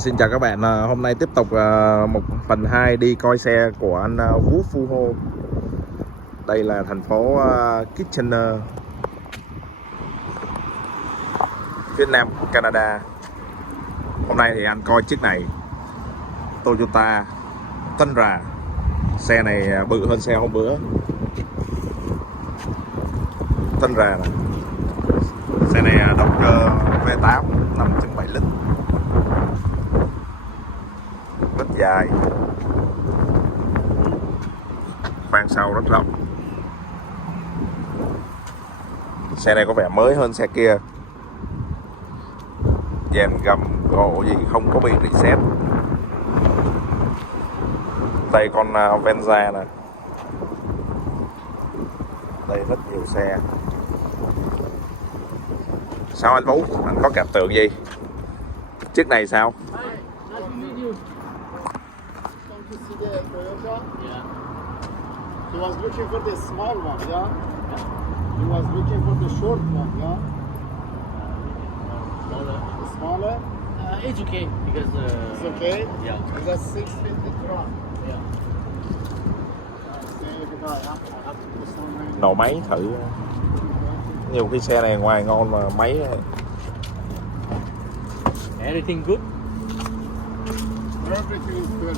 Xin chào các bạn, hôm nay tiếp tục một phần 2 đi coi xe của anh Vũ Phu Hô. Đây là thành phố Kitchener, phía nam Canada. Hôm nay thì anh coi chiếc này, Toyota Tundra. Xe này bự hơn xe hôm bữa. Tundra này. Xe này động cơ V8 5.7 lít, rất dài, khoang sau rất rộng. Xe này có vẻ mới hơn xe kia. Dàn gầm gỗ gì không có bị reset. Đây con Venza nè. Đây rất nhiều xe. Sao anh Vũ? Anh có cảm tưởng gì? Chiếc này sao? He was looking for the small one, yeah? He was looking for the short one, yeah? The smaller? It's okay because It's okay? yeah. It's a 6 feet front. Yeah. I have to put some Nổ máy thử. Nhiều cái xe này ngoài ngon mà máy Anything good? Everything is good.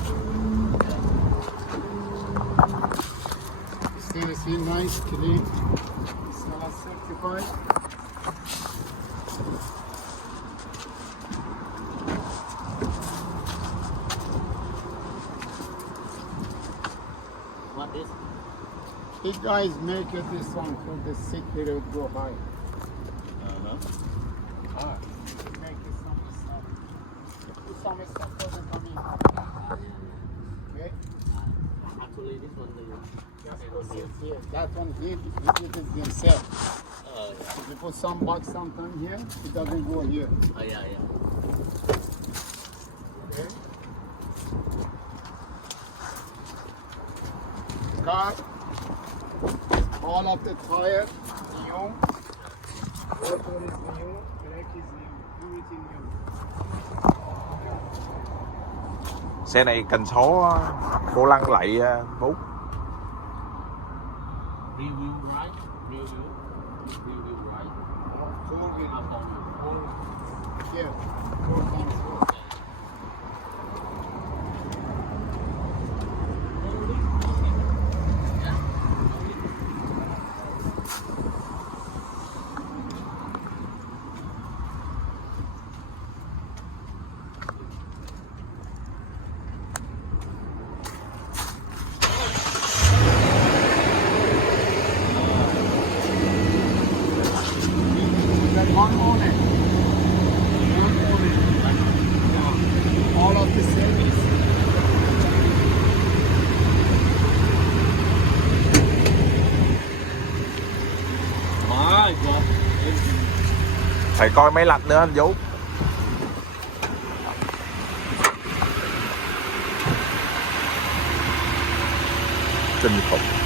Still is nice, clean. Smell as certified. What is? Big guys make it this one for the seat here would go high. Ah, make it some stuff. Put some stuff for the coming. Okay? Actually, this one the Just go sit here. That one here, he did it himself. yeah. If you put some box sometime here, it doesn't go here. Oh yeah, yeah. Okay? Car, all of the tire, new. Motor is new, brake is new, everything new. xe này cần số vô lăng lạy Vũ. Rear wheel right, rear wheel right. Four wheel. Four wheel. Yeah, 4x4. One owner. One owner. All of the service. My God. Phải coi máy lạnh nữa anh Vũ. Kinh khủng.